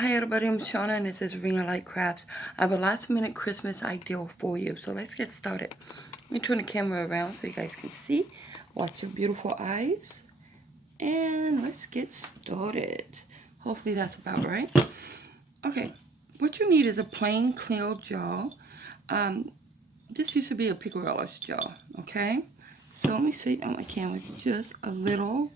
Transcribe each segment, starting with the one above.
Hi everybody, I'm Shauna and this is Ring of Light Crafts. I have a last minute Christmas idea for you, so let's get started. Let me turn the camera around so you guys can see. Watch your beautiful eyes. And let's get started. Hopefully that's about right. Okay, what you need is a plain clear jar. This used to be a pickle-relish jar, okay? So let me straighten out my camera just a little.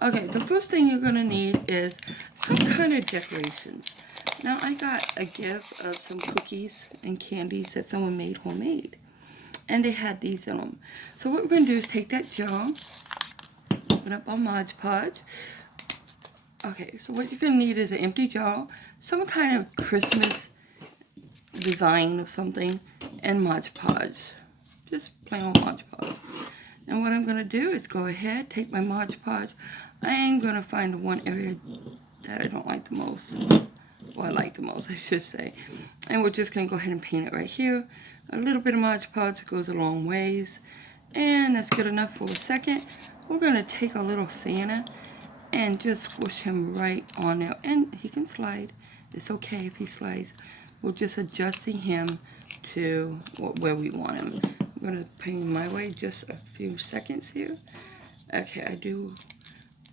Okay, the first thing you're going to need is some kind of decorations. Now, I got a gift of some cookies and candies that someone made homemade. And they had these in them. So what we're going to do is take that jar, open up our Mod Podge. Okay, so what you're going to need is an empty jar, some kind of Christmas design of something, and Mod Podge. Just plain old Mod Podge. And what I'm going to do is go ahead, take my Mod Podge. I am going to find the one area that I don't like the most. Well, I like the most, I should say. And we're just going to go ahead and paint it right here. A little bit of Mod Podge goes a long ways. And that's good enough for a second. We're going to take our little Santa and just squish him right on there. And he can slide. It's okay if he slides. We're just adjusting him to where we want him. I'm going to paint him my way just a few seconds here. Okay, I do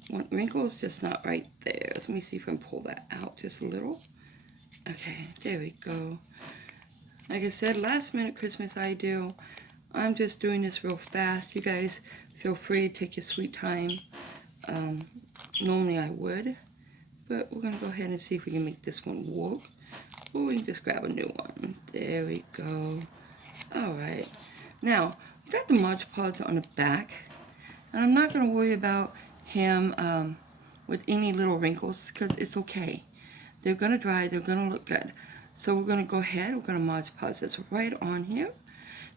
want wrinkles, just not right there. Let me see if I can pull that out just a little. Okay, there we go. Like I said, last minute Christmas idea. I'm just doing this real fast. You guys feel free to take your sweet time. Normally I would, but we're going to go ahead and see if we can make this one work. Or we can just grab a new one. There we go. Alright. Now, we got the Mod Podge on the back. And I'm not going to worry about him with any little wrinkles because it's okay. They're going to dry. They're going to look good. So we're going to go ahead. We're going to Mod Podge this right on here.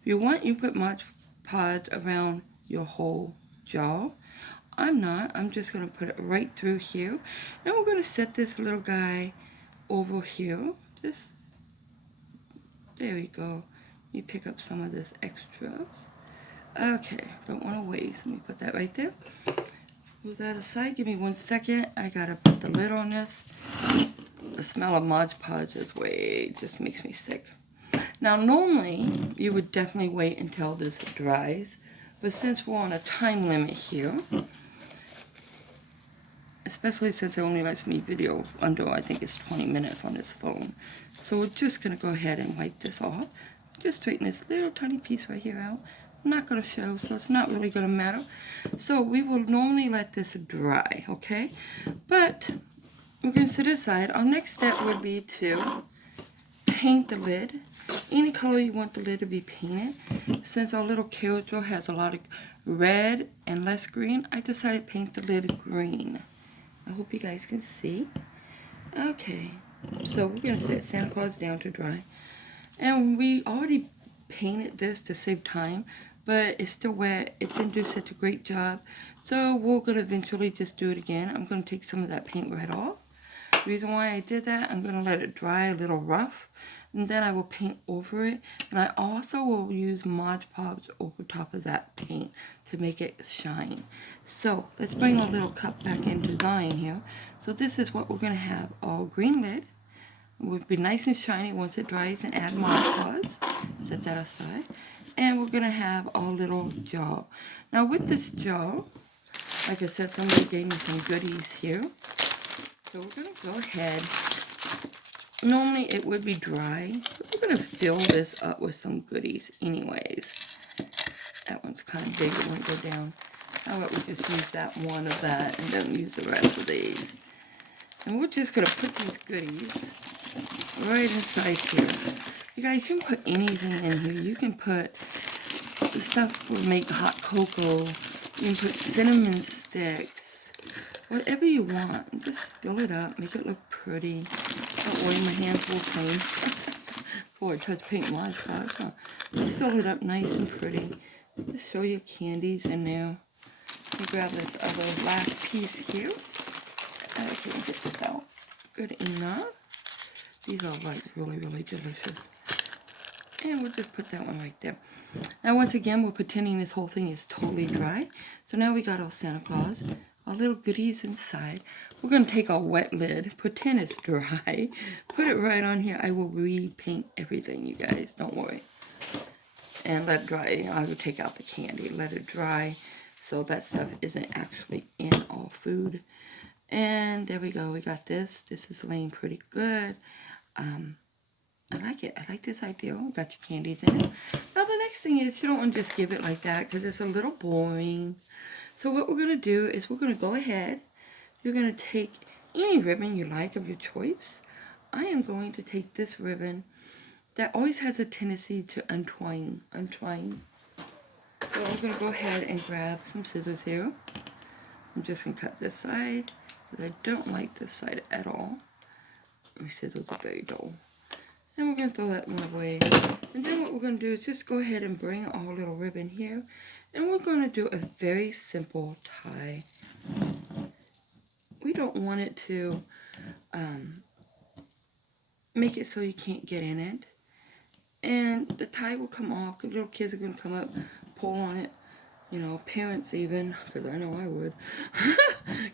If you want, you put Mod Podge around your whole jaw. I'm not. I'm just going to put it right through here. And we're going to set this little guy over here. Just, there we go. You pick up some of this extras. Okay, don't want to waste. Let me put that right there. Move that aside. Give me 1 second. I gotta put the lid on this. The smell of Mod Podge just makes me sick. Now, normally, you would definitely wait until this dries. But since we're on a time limit here, especially since it only lets me video under, I think it's 20 minutes on this phone. So we're just gonna go ahead and wipe this off. Just straighten this little tiny piece right here out. I'm not going to show, so it's not really going to matter. So we will normally let this dry, okay? But we're going to set it aside. Our next step would be to paint the lid. Any color you want the lid to be painted. Since our little character has a lot of red and less green, I decided to paint the lid green. I hope you guys can see. Okay, so we're going to set Santa Claus down to dry. And we already painted this to save time, but it's still wet. It didn't do such a great job. So we're going to eventually just do it again. I'm going to take some of that paint right off. The reason why I did that, I'm going to let it dry a little rough. And then I will paint over it. And I also will use Mod Podge over top of that paint to make it shine. So let's bring our little cup back in design here. So this is what we're going to have. All green lid. It would be nice and shiny once it dries, and add Mod Podge. Set that aside. And we're going to have our little jar. Now with this jar, like I said, somebody gave me some goodies here. So we're going to go ahead. Normally it would be dry, but we're going to fill this up with some goodies anyways. That one's kind of big, it won't go down. How about we just use that one of that and then use the rest of these. And we're just going to put these goodies right inside here. You guys, you can put anything in here. You can put the stuff for make hot cocoa. You can put cinnamon sticks. Whatever you want. Just fill it up. Make it look pretty. Don't worry, my hands will clean. Before I touch paint Mod Podge. Huh? Just fill it up nice and pretty. Just show your candies in there. Let me grab this other last piece here. Okay, get this out. Good enough. These are like really, really delicious. And we'll just put that one right there. Now once again, we're pretending this whole thing is totally dry. So now we got our Santa Claus. our little goodies inside. We're going to take our wet lid, pretend it's dry, put it right on here. I will repaint everything, you guys, don't worry. And let it dry. I will take out the candy, let it dry, so that stuff isn't actually in our food. And there we go, we got this. This is laying pretty good. I like it. I like this idea. Got your candies in it. Now the next thing is you don't want to just give it like that because it's a little boring. So what we're going to do is we're going to go ahead. You're going to take any ribbon you like of your choice. I am going to take this ribbon that always has a tendency to untwine. So I'm going to go ahead and grab some scissors here. I'm just going to cut this side because I don't like this side at all. My scissors are very dull. And we're going to throw that one away. And then what we're going to do is just go ahead and bring our little ribbon here. And we're going to do a very simple tie. We don't want it to make it so you can't get in it. And the tie will come off. The little kids are going to come up, pull on it. You know, parents even, because I know I would.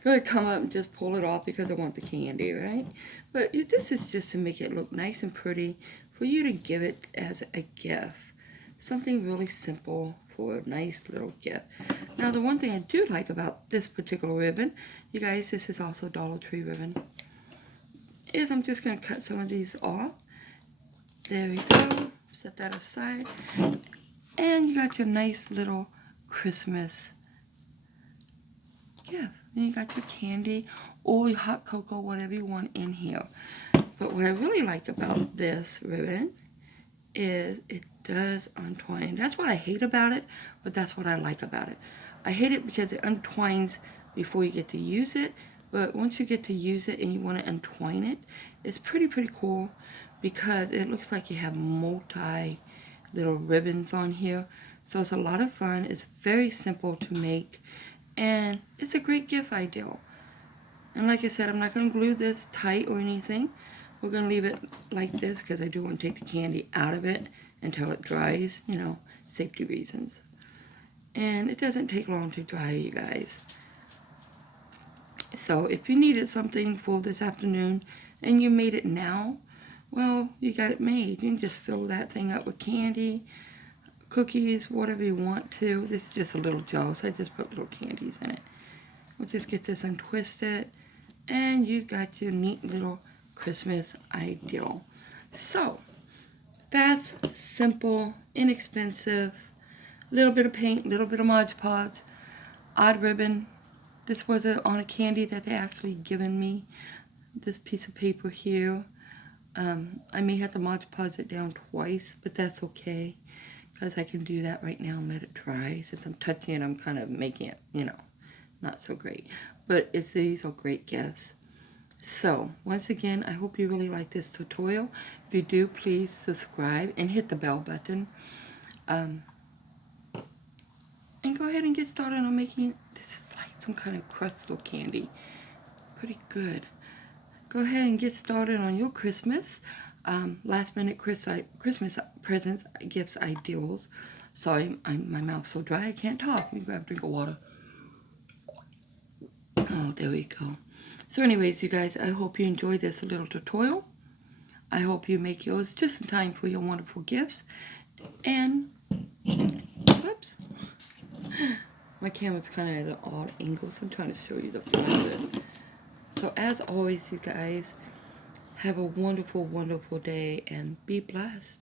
Going to come up and just pull it off because I want the candy, right? But this is just to make it look nice and pretty for you to give it as a gift. Something really simple for a nice little gift. Now, the one thing I do like about this particular ribbon, you guys, this is also Dollar Tree ribbon, is I'm just going to cut some of these off. There we go. Set that aside. And you got your nice little Christmas gift. Then you got your candy or your hot cocoa, whatever you want in here. But what I really like about this ribbon is it does untwine. That's what I hate about it, but that's what I like about it. I hate it because it untwines before you get to use it, but once you get to use it and you want to untwine it, it's pretty cool because it looks like you have multi little ribbons on here. So it's a lot of fun. It's very simple to make, and it's a great gift idea. And like I said, I'm not going to glue this tight or anything. We're going to leave it like this because I do want to take the candy out of it until it dries, you know, safety reasons. And it doesn't take long to dry, you guys. So if you needed something for this afternoon and you made it now, well, you got it made. You can just fill that thing up with candy, cookies, whatever you want to. This is just a little jar, so I just put little candies in it. We'll just get this untwisted, and you got your neat little Christmas ideal. So that's simple, inexpensive, little bit of paint, little bit of Mod Podge, odd ribbon. This was on a candy that they actually given me. This piece of paper here. I may have to Mod Podge it down twice, but that's okay because I can do that right now and let it dry. Since I'm touching it, I'm kind of making it, you know, not so great. But these are great gifts. So, once again, I hope you really like this tutorial. If you do, please subscribe and hit the bell button. And go ahead and get started on making, this is like some kind of crystal candy. Pretty good. Go ahead and get started on your Christmas. Last minute Christmas presents, gifts, ideals. Sorry, my mouth's so dry I can't talk. Let me grab a drink of water. Oh, there we go. So anyways, you guys, I hope you enjoyed this little tutorial. I hope you make yours just in time for your wonderful gifts. And, whoops. My camera's kind of at an odd angle, so I'm trying to show you the front of it. So as always, you guys, have a wonderful, wonderful day and be blessed.